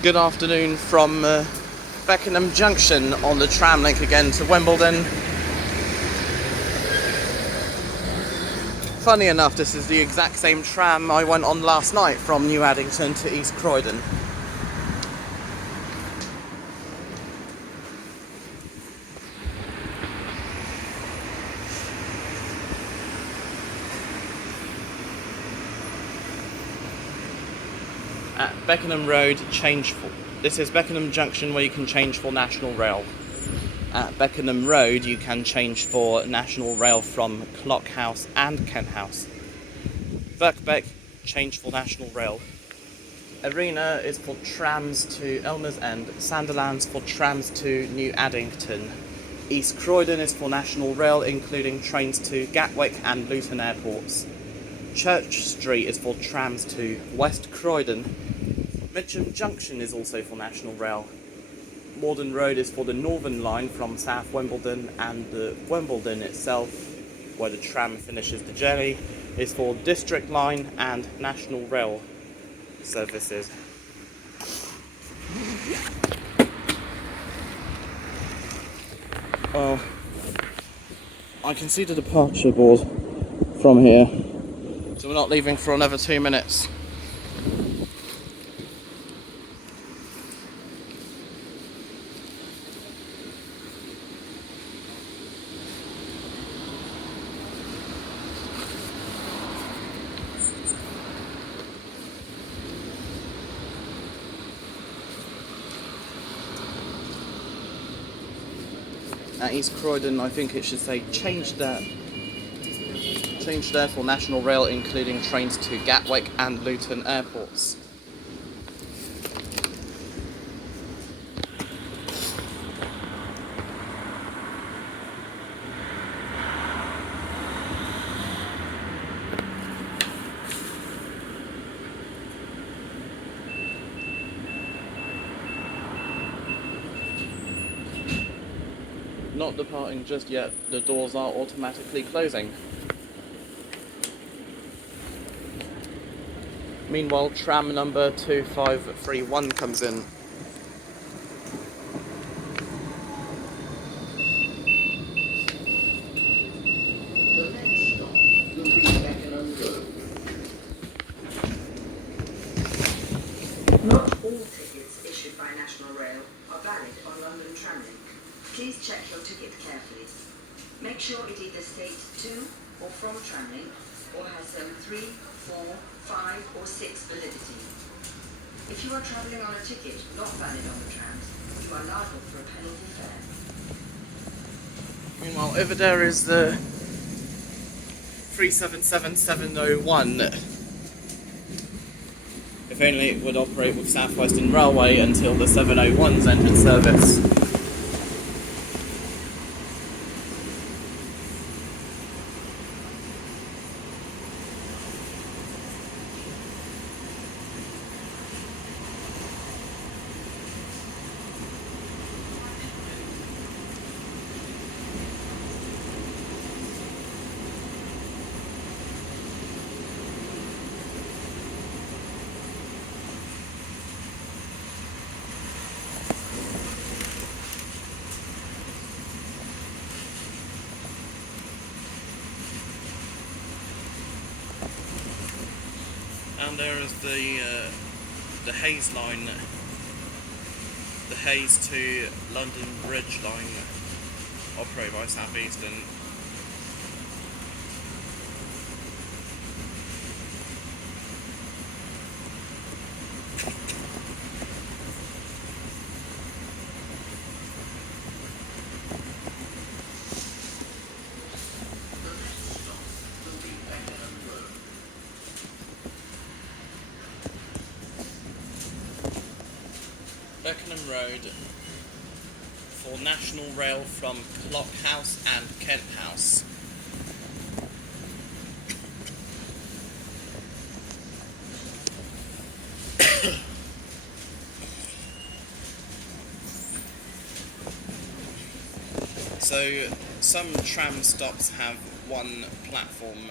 Good afternoon from Beckenham Junction on the tram link again to Wimbledon. Funny enough, this is the exact same tram I went on last night from New Addington to East Croydon. At Beckenham Road, this is Beckenham Junction where you can change for National Rail. At Beckenham Road you can change for National Rail from Clock House and Kent House. Birkbeck, change for National Rail. Arena is for trams to Elmers End. Sandilands for trams to New Addington. East Croydon is for National Rail, including trains to Gatwick and Luton Airports. Church Street is for trams to West Croydon. Mitcham Junction is also for National Rail. Morden Road is for the Northern Line from South Wimbledon, and the Wimbledon itself, where the tram finishes the journey, is for District Line and National Rail services. Well, I can see the departure board from here, so we're not leaving for another 2 minutes. At East Croydon, I think it should say change there for National Rail, including trains to Gatwick and Luton Airports. Not departing just yet, the doors are automatically closing. Meanwhile, tram number 2531 comes in. The next stop will be Beckenham Road. Not all tickets issued by National Rail are valid on London Tram. Please check your ticket carefully. Make sure it either states to or from Tramlink or has some 3, 4, 5 or 6 validity. If you are travelling on a ticket not valid on the trams, you are liable for a penalty fare. Meanwhile, over there is the 377701. If only it would operate with South Western Railway until the 701s entered service. And there is the Hayes line, the Hayes to London Bridge line, operated by South Eastern. Beckenham Road for National Rail from Clock House and Kent House. So some tram stops have one platform.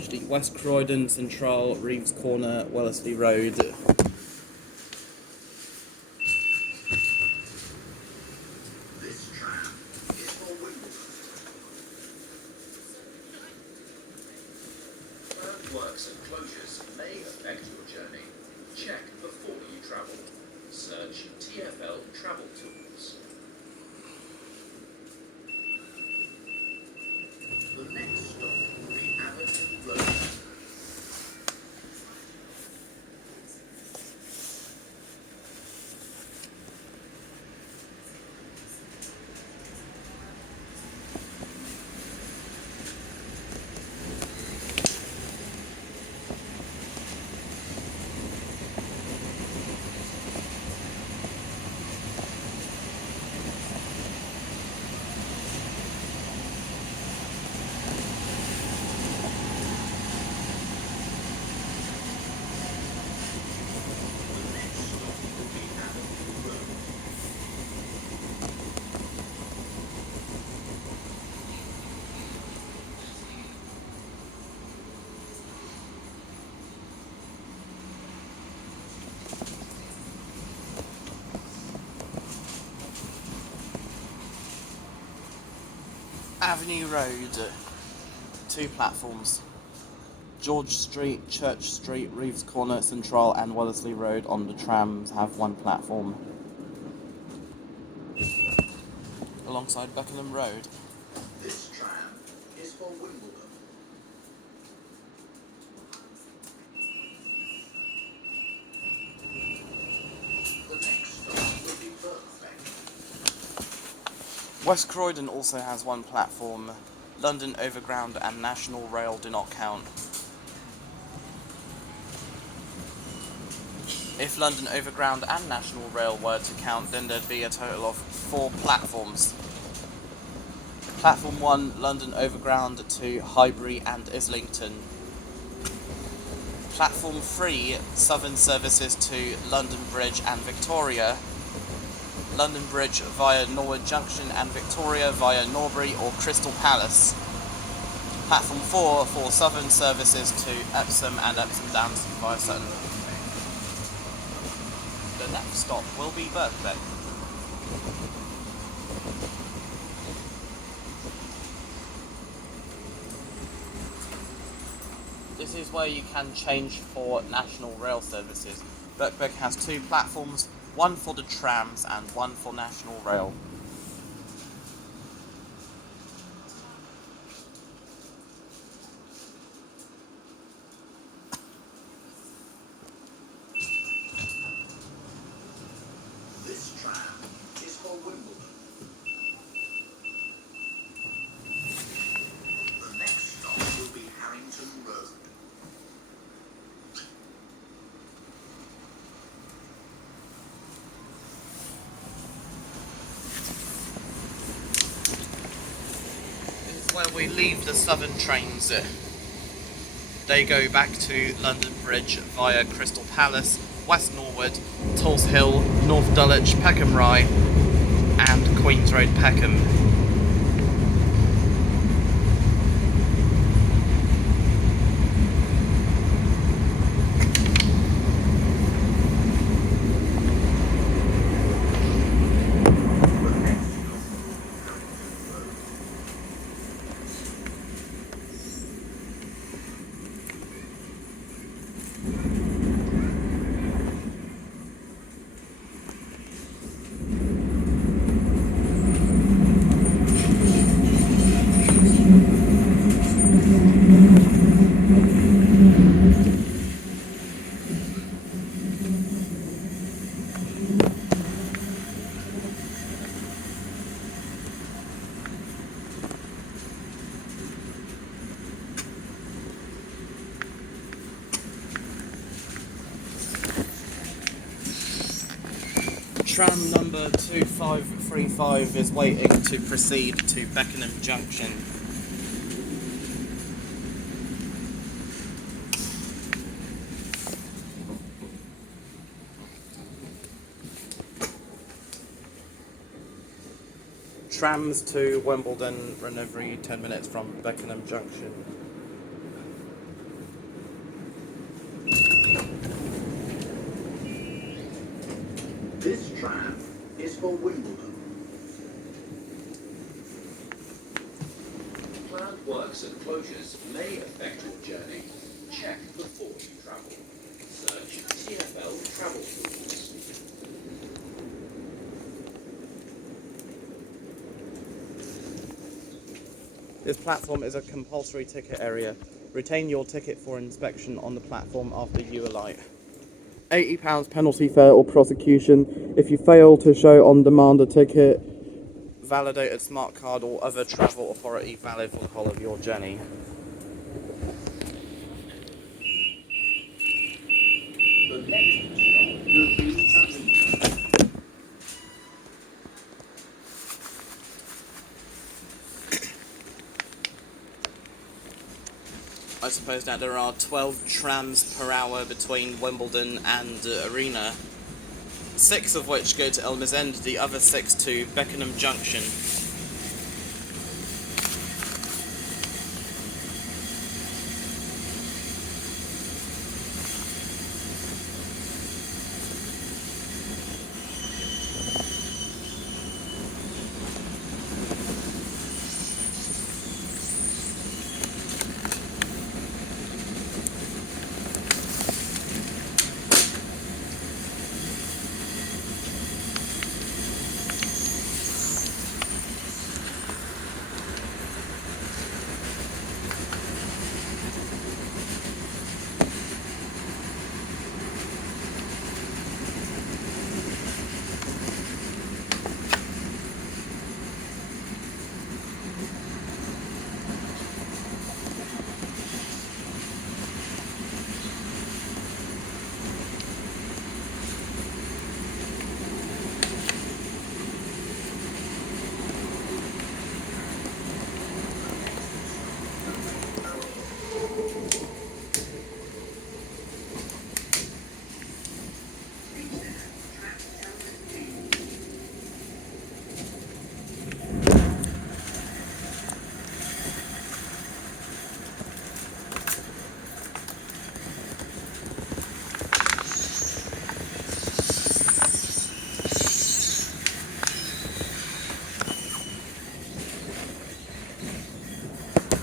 usually West Croydon, Central, Reeves Corner, Wellesley Road. This tram is for Wimbledon. Earthworks and closures may affect your journey. Check before you travel. Search TfL Travel Tools. The next stop will be Addington Road. Avenue Road, 2 platforms. George Street, Church Street, Reeves Corner, Central and Wellesley Road on the trams have 1 platform. Alongside Beckenham Road. This tram is for Wimbledon. The next stop will be Birkbeck. West Croydon also has 1 platform. London Overground and National Rail do not count. If London Overground and National Rail were to count, then there'd be a total of 4 platforms. Platform 1, London Overground to Highbury and Islington. Platform 3, Southern services to London Bridge and Victoria. London Bridge via Norwood Junction and Victoria via Norbury or Crystal Palace. Platform 4 for Southern services to Epsom and Epsom Downs via Sutton. The next stop will be Birkbeck. This is where you can change for national rail services. Birkbeck has 2 platforms, 1 for the trams and 1 for national rail. This tram is for Wimbledon. The next stop will be Harrington Road. This is where we leave the southern trains. They go back to London Bridge via Crystal Palace, West Norwood, Tulse Hill, North Dulwich, Peckham Rye and Queen's Road, Peckham. Tram number 2535 is waiting to proceed to Beckenham Junction. Trams to Wimbledon run every 10 minutes from Beckenham Junction. for Wimbledon. Planned works and closures may affect your journey. Check before you travel. Search TfL Travel Tools. This platform is a compulsory ticket area. Retain your ticket for inspection on the platform after you alight. £80 penalty fare or prosecution if you fail to show on demand a ticket, validated smart card or other travel authority valid for the whole of your journey. The next stop will be Addington. I suppose that there are 12 trams per hour between Wimbledon and Arena, 6 of which go to Elmers End, the other 6 to Beckenham Junction.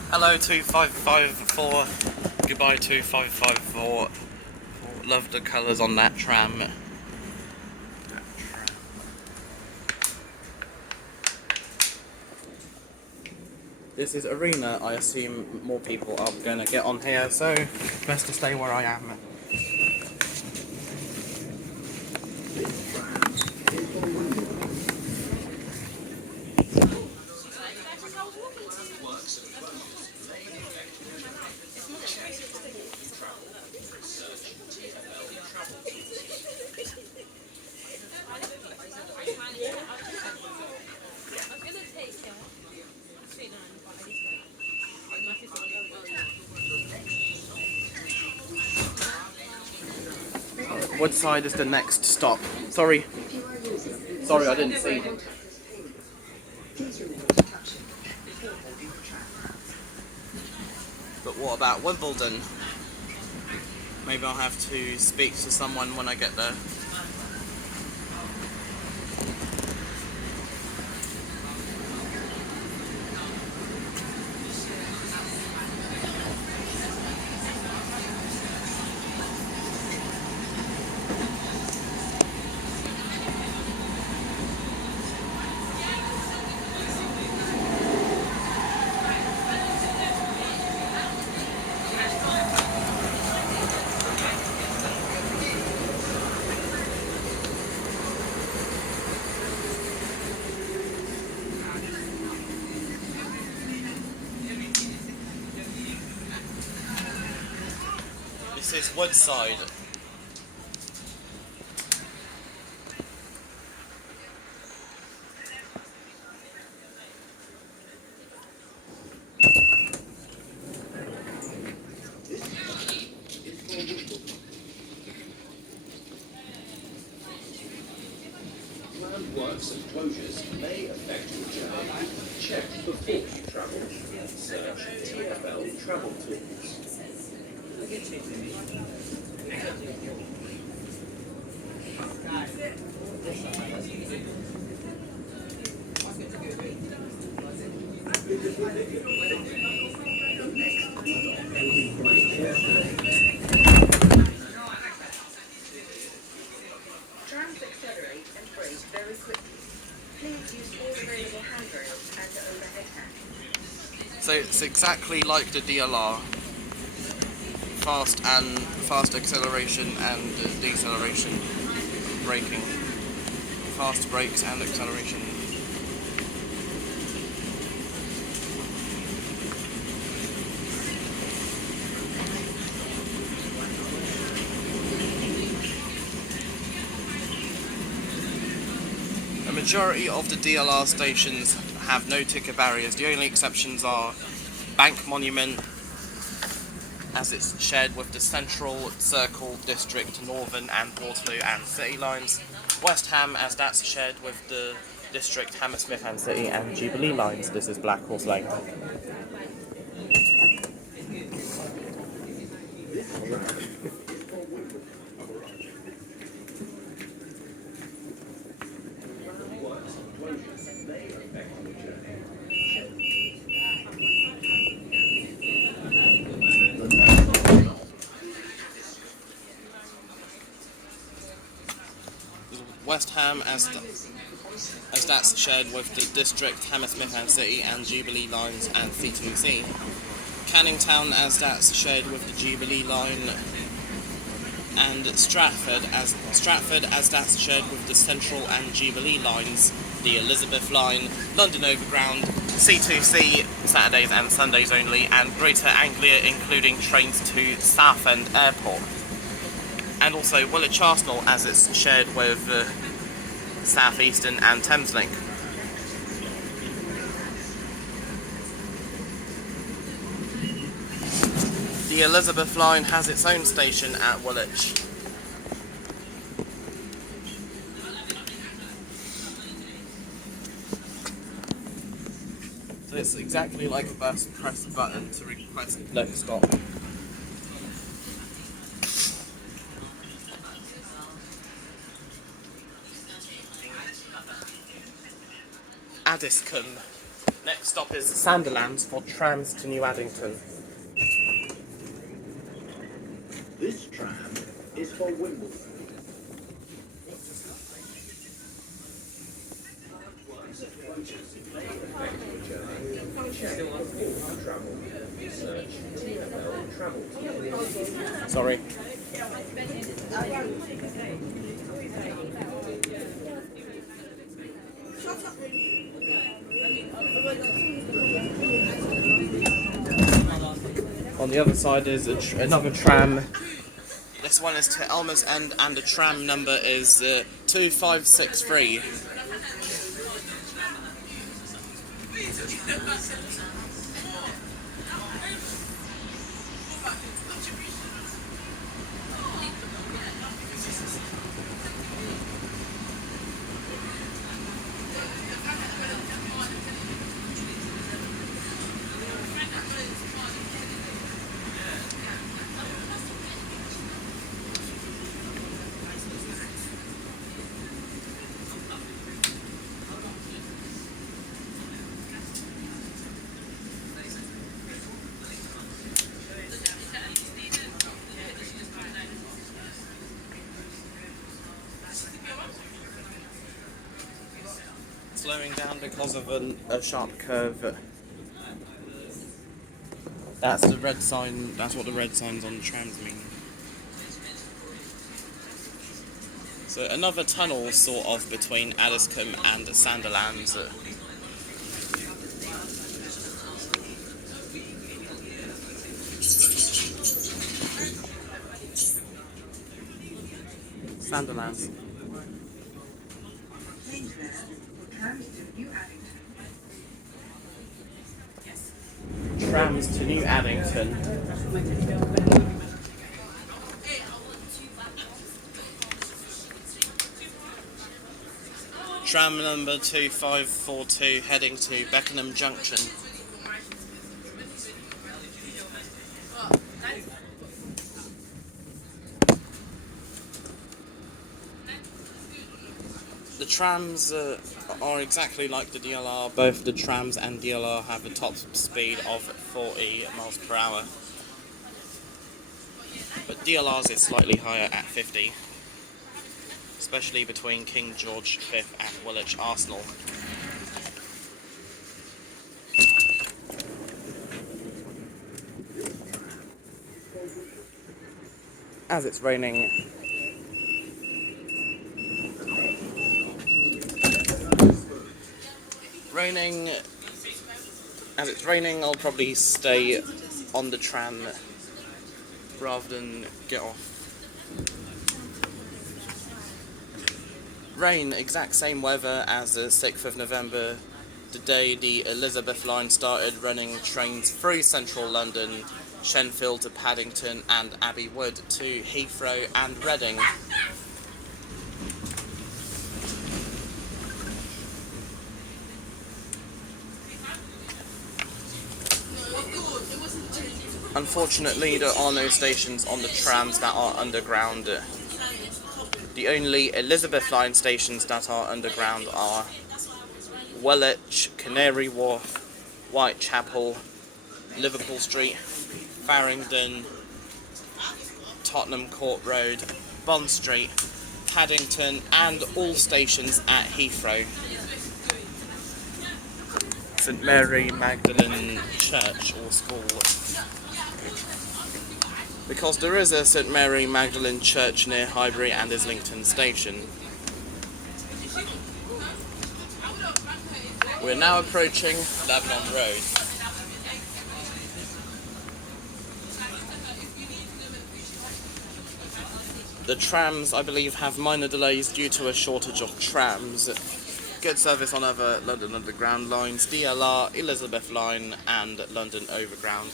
Hello 2554, goodbye 2554. Love the colours on that tram. This is Arena. I assume more people are going to get on here, so best to stay where I am. Woodside is the next stop. Sorry, I didn't see. But what about Wimbledon? Maybe I'll have to speak to someone when I get there. This is Woodside. Planned works and closures may affect your journey. Check before you travel. Search TfL Travel Tools. it's exactly like the DLR. Fast acceleration and deceleration, braking. Fast brakes and acceleration. The majority of the DLR stations have no ticket barriers. The only exceptions are Bank Monument, as it's shared with the Central, Circle, District, Northern and Waterloo and City lines. West Ham, as that's shared with the District, Hammersmith and City and Jubilee lines. This is Blackhorse Lane. West Ham, as that's shared with the District, Hammersmith and City and Jubilee lines and C2C. Canning Town, as that's shared with the Jubilee line, and Stratford as that's shared with the Central and Jubilee lines, the Elizabeth line, London Overground, C2C Saturdays and Sundays only, and Greater Anglia, including trains to Southend Airport. And also Woolwich Arsenal, as it's shared with South Eastern and Thameslink. The Elizabeth line has its own station at Woolwich. So it's exactly like a bus. Press the button to request next stop. Addiscombe. Next stop is Sandilands for trams to New Addington. This tram is for Wimbledon. Sorry. On the other side is another tram. This one is to Elmers End and the tram number is 2563. Slowing down because of a sharp curve. That's the red sign. That's what the red signs on the trams mean. So another tunnel sort of between Addiscombe and Sandilands. Sandilands. Trams to New Addington. Tram number 2542 heading to Beckenham Junction. The trams are exactly like the DLR. Both the trams and DLR have a top speed of 40 miles per hour. But DLR's is slightly higher at 50. Especially between King George V and Woolwich Arsenal. as it's raining. As it's raining, I'll probably stay on the tram rather than get off. Rain, exact same weather as the 6th of November, the day the Elizabeth line started running trains through central London, Shenfield to Paddington and Abbey Wood to Heathrow and Reading. Unfortunately, there are no stations on the trams that are underground. The only Elizabeth line stations that are underground are Woolwich, Canary Wharf, Whitechapel, Liverpool Street, Farringdon, Tottenham Court Road, Bond Street, Paddington, and all stations at Heathrow. St Mary Magdalene Church or School. Because there is a St Mary Magdalene Church near Highbury and Islington Station. We're now approaching Lebanon Road. The trams, I believe, have minor delays due to a shortage of trams. Good service on other London Underground lines, DLR, Elizabeth Line and London Overground.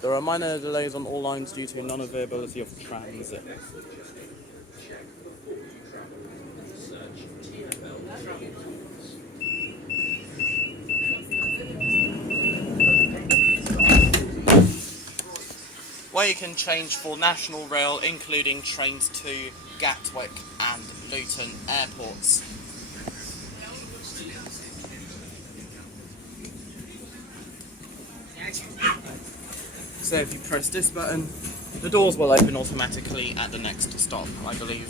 There are minor delays on all lines due to non-availability of trams. Where you can change for National Rail, including trains to Gatwick and Luton Airports. So if you press this button, the doors will open automatically at the next stop, I believe.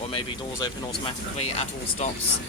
Or maybe doors open automatically at all stops.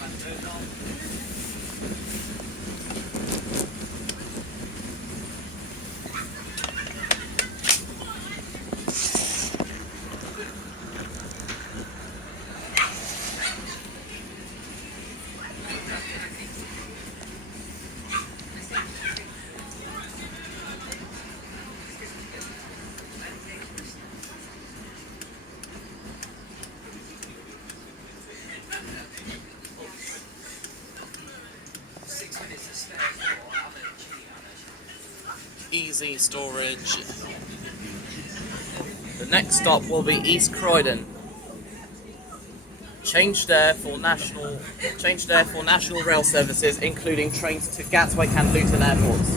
Easy storage. The next stop will be East Croydon. Change there for national rail services, including trains to Gatwick and Luton Airports.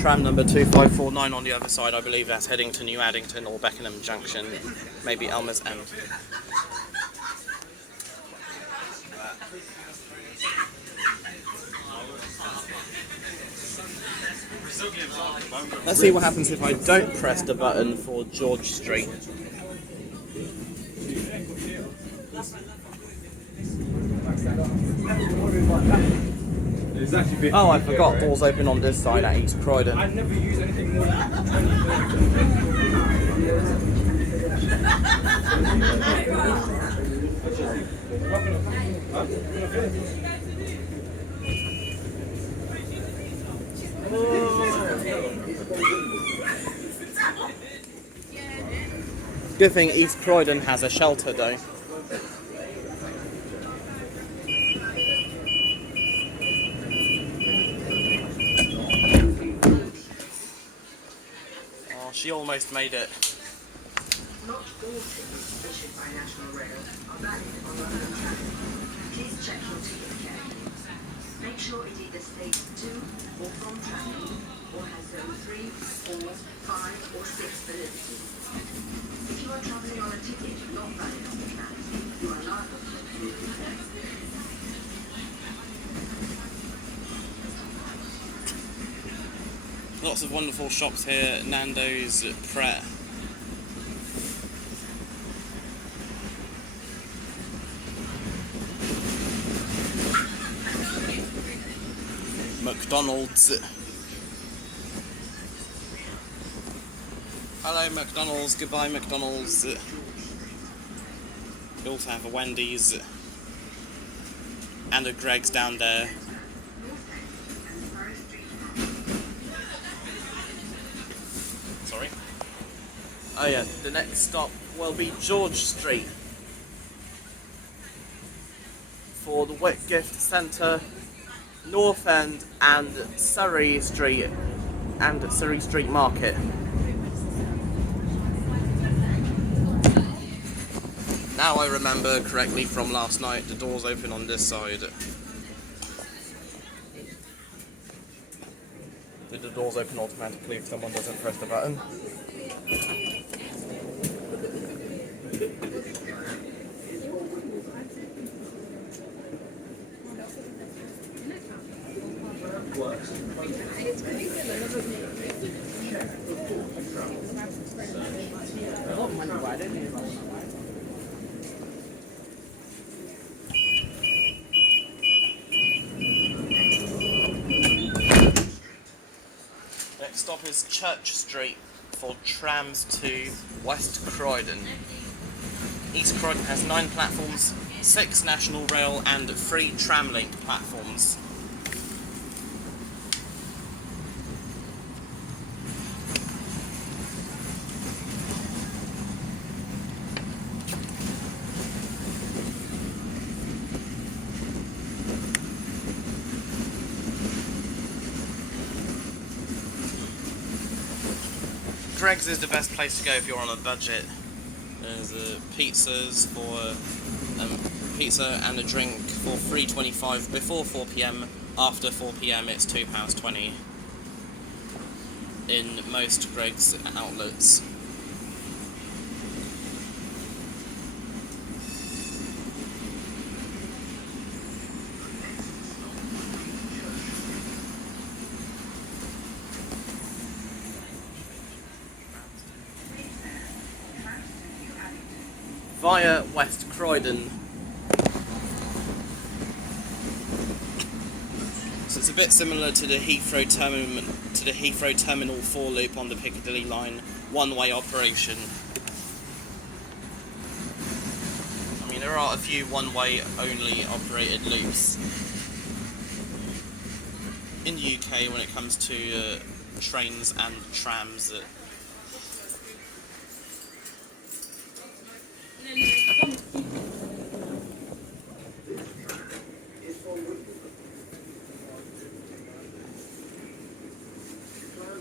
Tram number 2549 on the other side, I believe that's heading to New Addington or Beckenham Junction, maybe Elmers End. Let's see what happens if I don't press the button for George Street. Oh, I forgot, doors open on this side at East Croydon. I never use anything more Good thing East Croydon has a shelter though. Oh, she almost made it. Not all tickets issued by National Rail are valid on London Trams. Please check your ticket carefully. Make sure it either states to or from travelling or has zone 3, 4, 5 or 6 validity. If you are travelling on a ticket not valid on the trams, you are liable to a penalty fare. Lots of wonderful shops here, Nando's, Pret. McDonald's. Hello McDonald's, goodbye McDonald's. We also have a Wendy's and a Greg's down there. Sorry. Oh yeah, the next stop will be George Street for the Whitgift Centre, North End and Surrey Street Market. Now I remember correctly from last night, the doors open on this side. The doors open automatically if someone doesn't press the button. Next stop is Church Street for trams to West Croydon. East Croydon has 9 platforms, 6 National Rail and 3 tram-linked platforms. Greg's is the best place to go if you're on a budget. There's pizzas for pizza and a drink for £3.25 before 4 PM. After 4 PM it's £2.20 in most Greg's outlets. Via West Croydon. So it's a bit similar to the Heathrow Terminal 4 loop on the Piccadilly line, one-way operation. I mean, there are a few one-way only operated loops in the UK when it comes to trains and trams.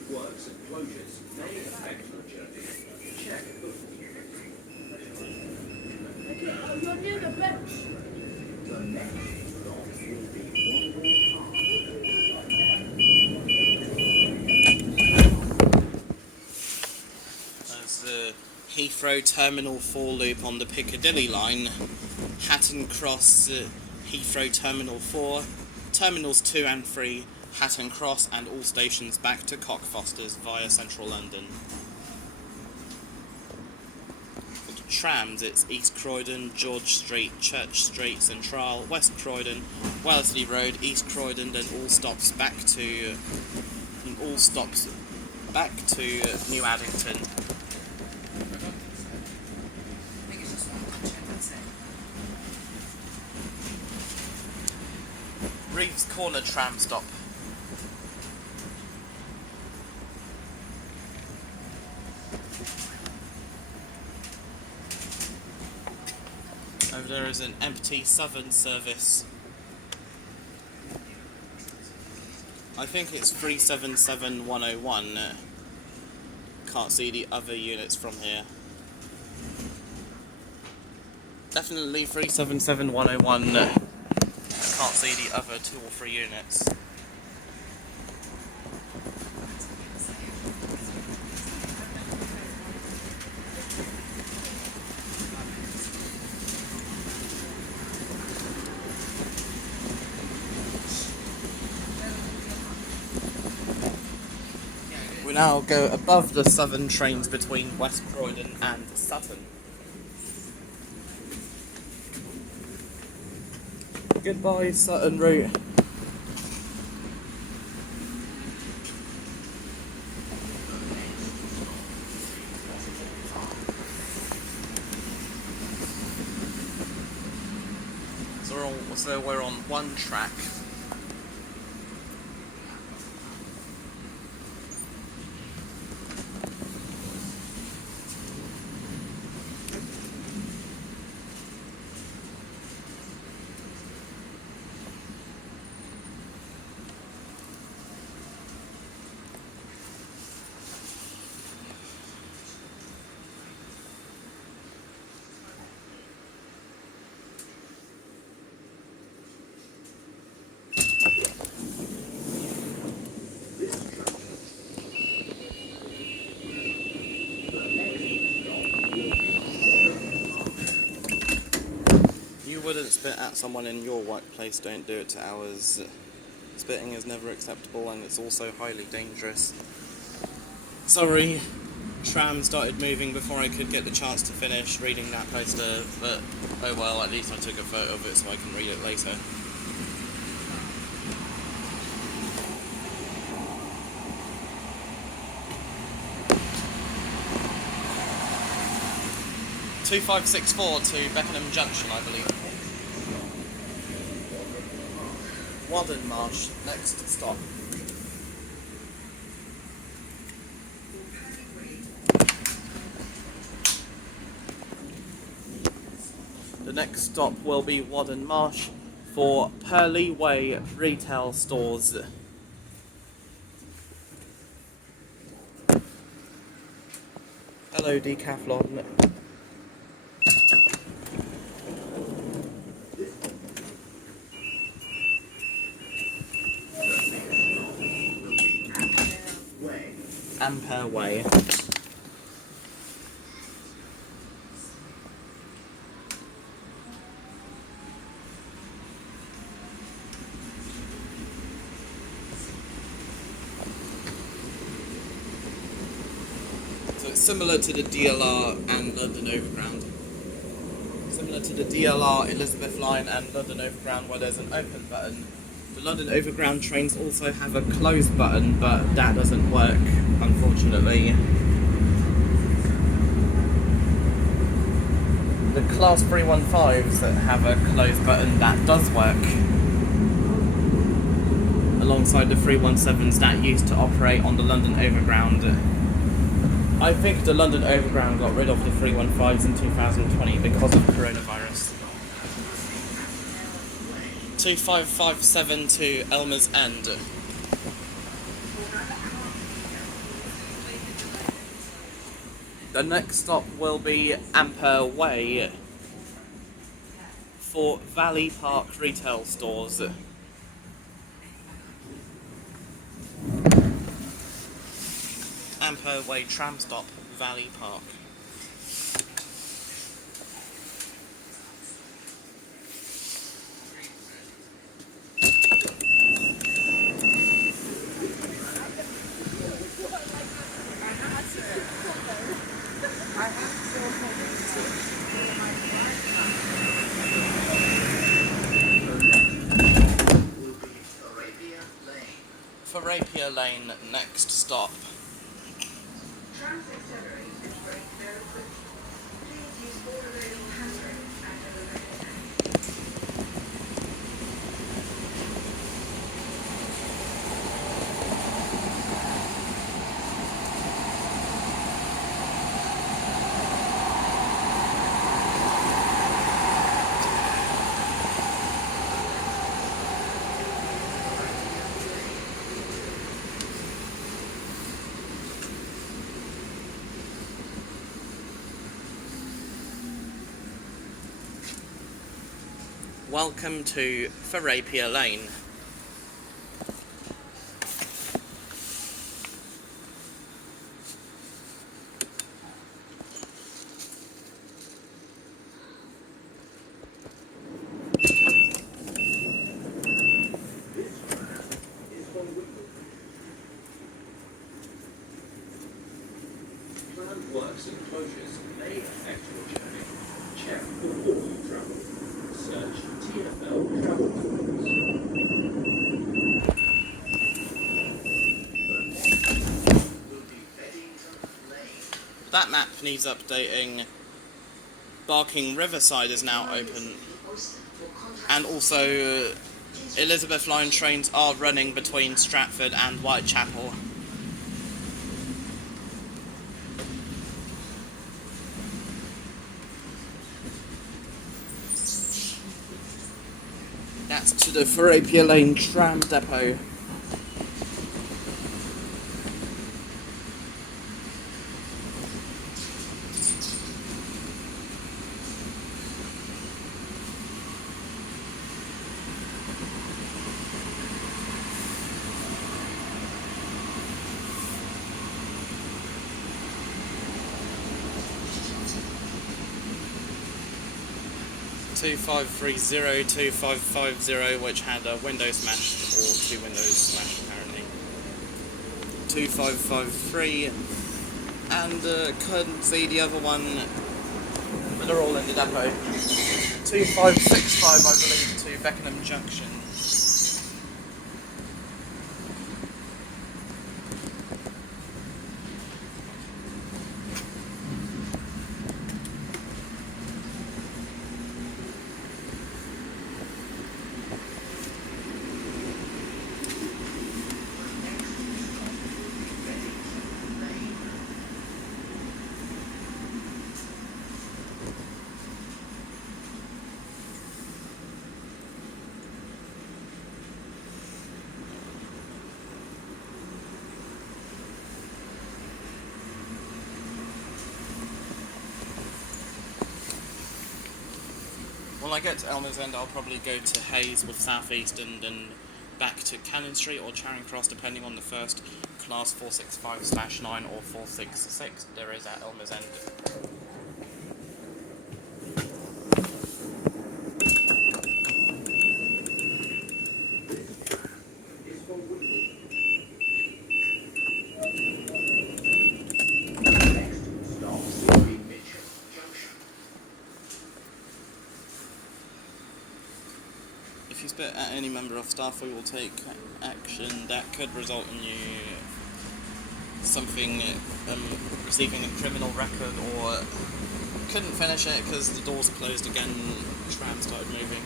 Works and closures may affect your journey. Check before. Okay, you're near the bench. The next stop will be Wandle Park. There's the Heathrow Terminal 4 loop on the Piccadilly line, Hatton Cross, Heathrow Terminal 4, Terminals 2 and 3, Hatton Cross and all stations back to Cockfosters via central London. For the trams, it's East Croydon, George Street, Church Street, Central, West Croydon, Wellesley Road, East Croydon, then all stops back to New Addington. Reeves Corner tram stop. Over there is an empty Southern service. I think it's 377101. Can't see the other units from here. Definitely 377101. Can't see the other 2 or 3 units. We now go above the southern trains between West Croydon and Sutton. Goodbye, Sutton route. we're on one track. You wouldn't spit at someone in your workplace, don't do it to ours. Spitting is never acceptable and it's also highly dangerous. Sorry, tram started moving before I could get the chance to finish reading that poster, but oh well, at least I took a photo of it so I can read it later. (2564) to Beckenham Junction, I believe. Waddon Marsh, next stop. The next stop will be Waddon Marsh for Ampere Way retail stores. Hello, Decathlon. Ampere Way. So it's similar to the DLR and London Overground. Similar to the DLR, Elizabeth Line and London Overground where there's an open button. The London Overground trains also have a close button, but that doesn't work, unfortunately. The Class 315s that have a close button, that does work. Alongside the 317s that used to operate on the London Overground. I think the London Overground got rid of the 315s in 2020 because of coronavirus. 2557 to Elmers End. The next stop will be Ampere Way for Valley Park retail stores. Ampere Way tram stop, Valley Park. Therapia Lane, next stop. Trams accelerate and brake very quickly. Please use all available handrails and elevator handles. Welcome to Therapia Lane. Planned works and closures may affect your journey. Check before you travel. Search TfL travel tools. Will be Beddington Lane. That map needs updating. Barking Riverside is now open. For contact And also, Elizabeth Line trains are running between Stratford and Whitechapel. That's to the Therapia Lane tram depot. (2530) which had a window smashed, or 2 windows smashed apparently. 2553, and couldn't see the other one, but they're all in the depot. 2565, I believe, to Beckenham Junction. When I get to Elmers End, I'll probably go to Hayes with South East and then back to Cannon Street or Charing Cross, depending on the first class 465/9 or 466 there is at Elmers End. Is for Wimbledon. Next stop will be Mitcham Junction. If you spit at any member of staff, we will take action that could result in you receiving a criminal record, or couldn't finish it because the doors closed again and the tram started moving.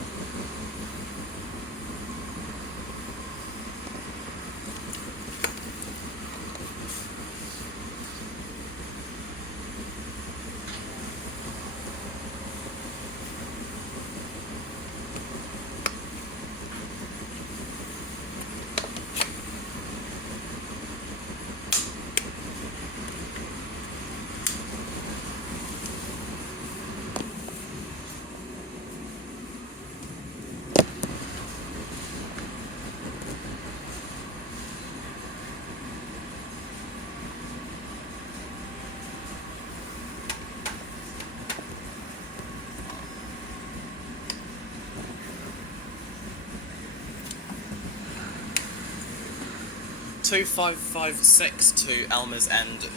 (2556) to Elmers End.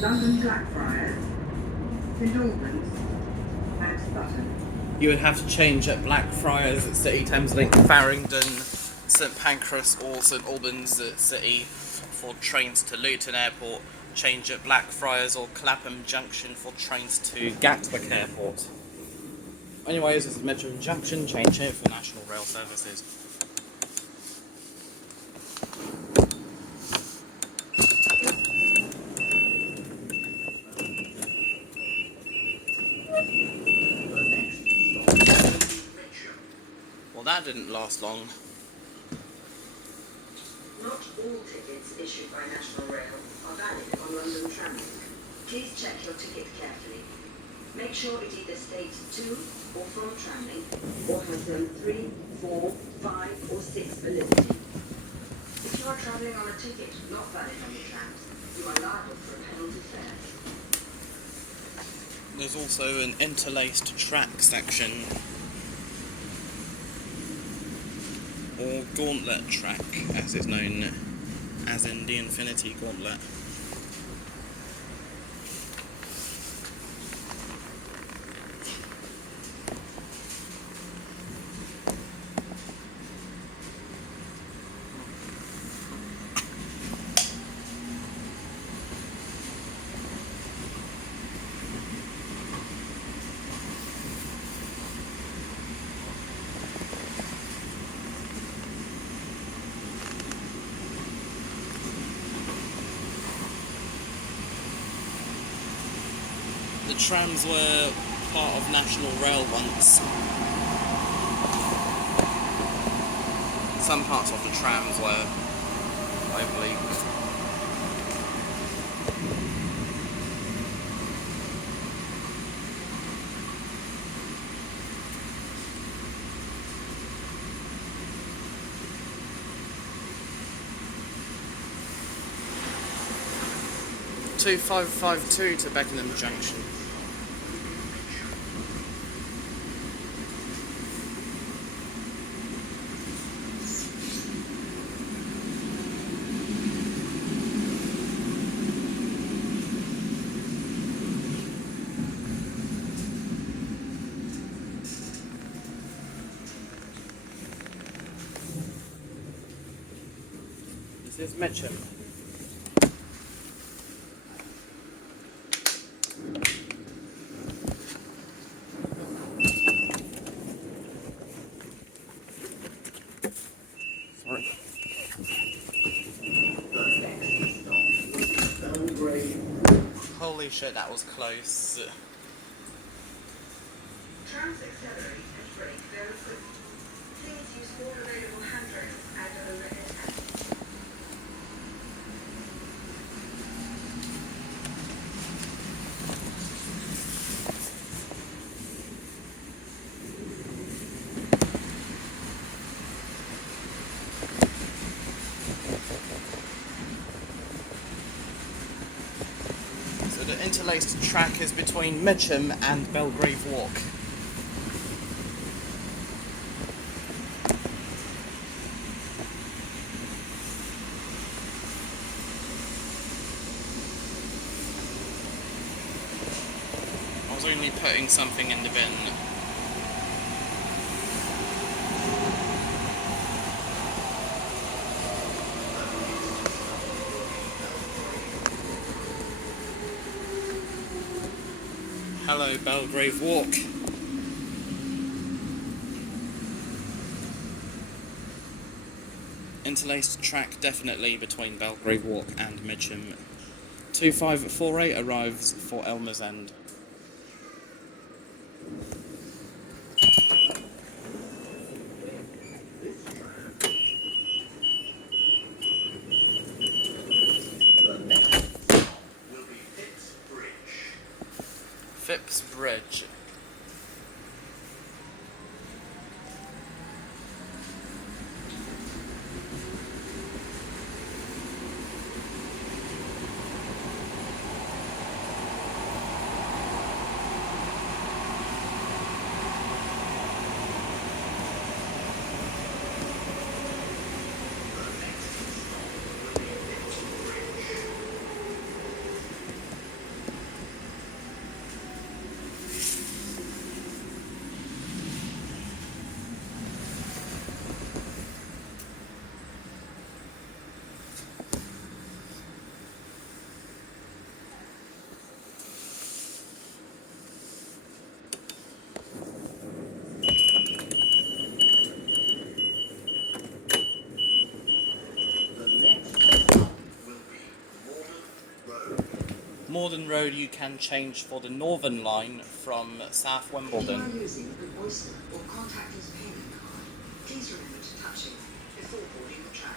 London Blackfriars, St Albans and Sutton. You would have to change at Blackfriars at City, Thameslink, Farringdon, St Pancras or St Albans at City for trains to Luton Airport. Change at Blackfriars or Clapham Junction for trains to Gatwick Airport. Anyways, this is Mitcham Junction, change here for National Rail Services. Well, that didn't last long. Not all tickets issued by National Rail are valid on London Trams. Please check your ticket carefully. Make sure it either states to or from Tramlink or has zone 3, 4, 5 or 6 validity. If are travelling on a ticket not valid on the trams, you are liable for a penalty fare. There's also an interlaced track section, or gauntlet track, as it's known as in the Infinity Gauntlet. The trams were part of National Rail once. Some parts of the trams were, I believe. (2552) to Beckenham Junction. This is Mitcham. Sorry. Holy shit, that was close. Trams accelerate and brake very quickly. Please use all available handrails and overhead hands. So the interlaced track is between Mitcham and Belgrave Walk. I was only putting something in the bin. Hello, Belgrave Walk. Interlaced track definitely between Belgrave Walk and Mitcham. 2548 arrives for Elmers End. Will be Phipps Bridge. Phipps Bridge. Morden Road you can change for the Northern Line from South If you are Wimbledon. using an Oyster or contactless payment card, please remember to touch it before boarding the tram.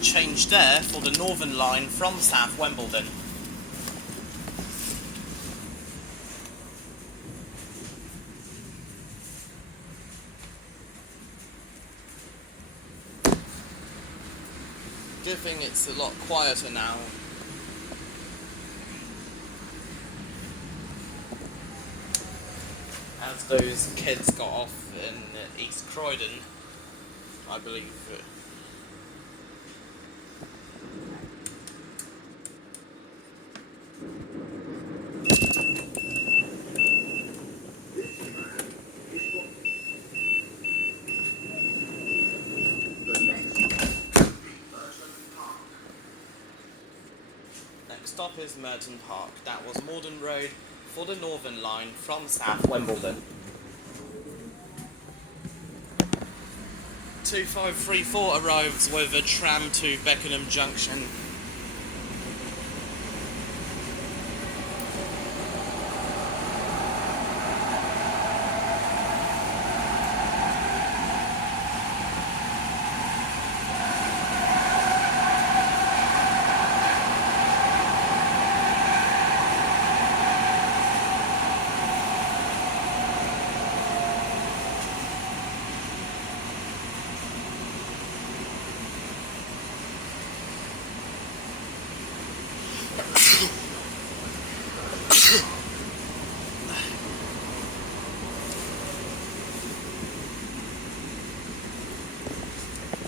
change there for the Northern Line from South Wimbledon. Good thing it's a lot quieter now. As those kids got off in East Croydon, I believe. Next stop is Merton Park. That was Morden Road for the Northern Line from South Wimbledon. 2534 arrives with a tram to Beckenham Junction.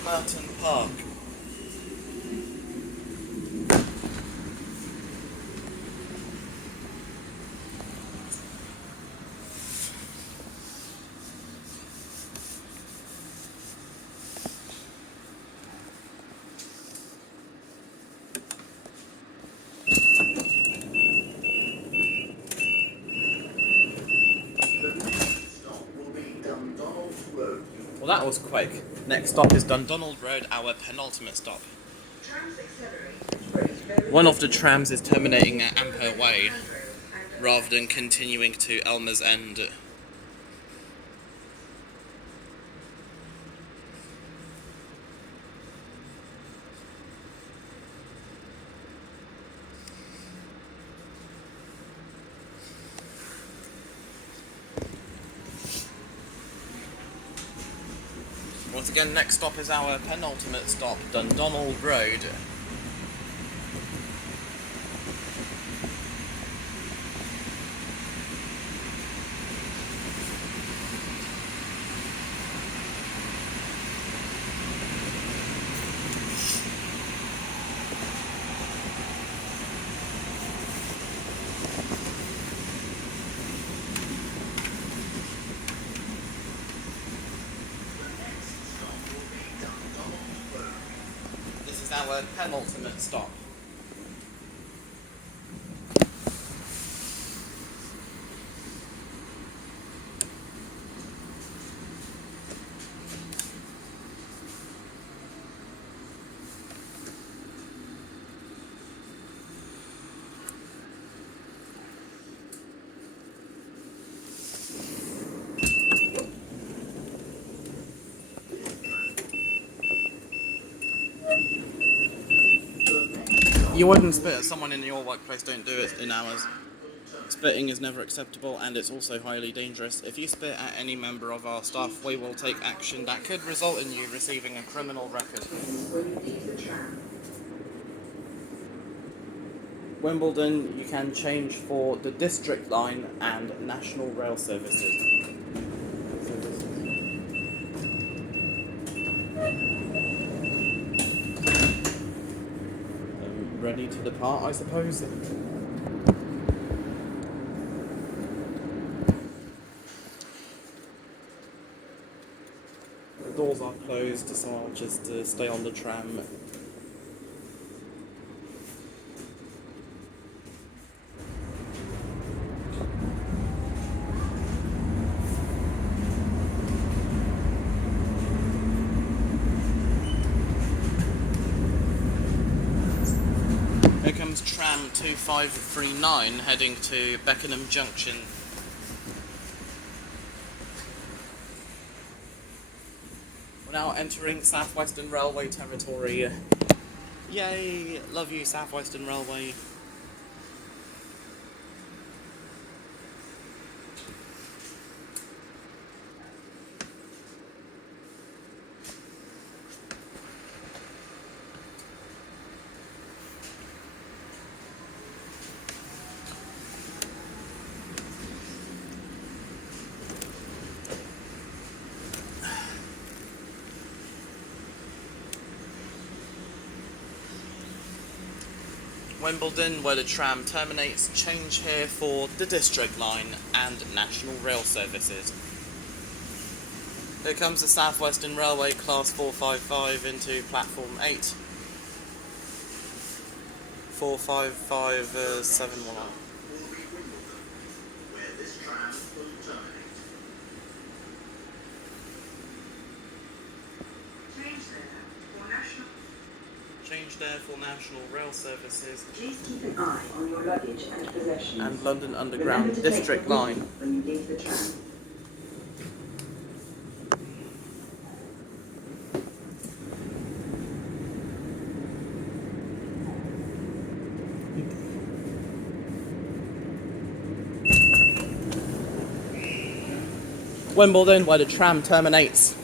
Merton Park. The next stop will be Dundonald Road. Well, that was quick. Next stop is Dundonald Road, our penultimate stop. Trams accelerate. One of the trams is terminating at Ampere Way, rather than continuing to Elmers End. Once again, next stop is our penultimate stop, Dundonald Road. This is our penultimate stop. You wouldn't spit at someone in your workplace, don't do it in ours. Spitting is never acceptable and it's also highly dangerous. If you spit at any member of our staff, we will take action that could result in you receiving a criminal record. When you leave the tram. Wimbledon, you can change for the District Line and National Rail services. Ready to depart, I suppose. The doors are closed, so I'll just stay on the tram. Here comes tram 2539 heading to Beckenham Junction. We're now entering South Western Railway territory. Yay! Love you, South Western Railway. Wimbledon, where the tram terminates, change here for the District Line and National Rail services. Here comes the South Western Railway Class 455 into Platform 8. 45571. Will be Wimbledon, where this tram will terminate. Change there for National Rail services Please keep an eye on your luggage and possessions. and London Remember Underground to District take the Line. whistle when you leave the tram. Wimbledon, where the tram terminates.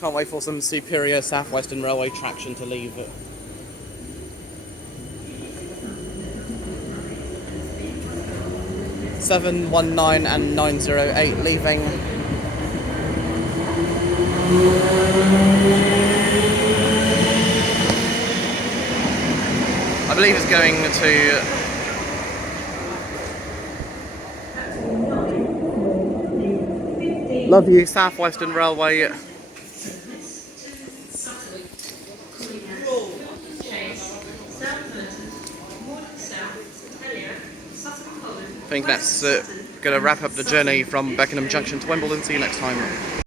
Can't wait for some superior South Western Railway traction to leave. (719) and 908 leaving. I believe it's going to Love you, South Western Railway. I think that's going to wrap up the journey from Beckenham Junction to Wimbledon. See you next time.